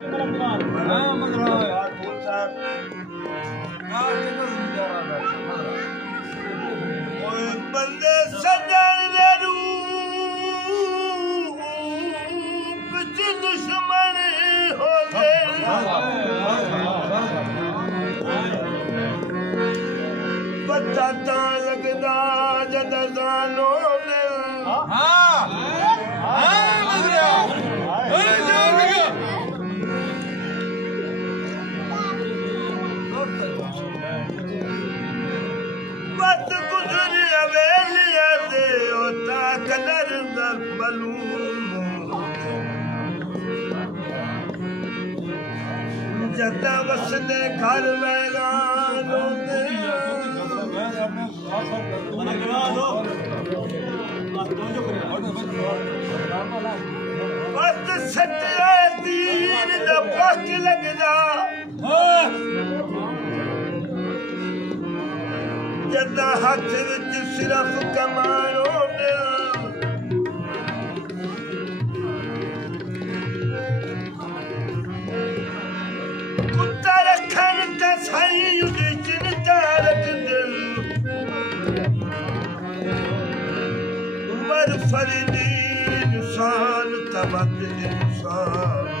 हाँ मंगला यार फूल साहब हाँ कितना नजारा बैठा ओए बंदे सजन दे रूप च दुश्मन हो गए पता तां लगदा जद जानो दे हाँ हाँ मंगला अरे जाओ गया वक्त गुजरी हवेलिया दे ओता कलर दर बलूम जदा वसदे घर मैदान होंदे वक्त सच्चा दीन दा पक लगदा जदा हथ विच सिर्फ कमानो कुत्ता रखन ते साई उदी चिंता रख दिल उमर फरीदी इंसान तबक इंसान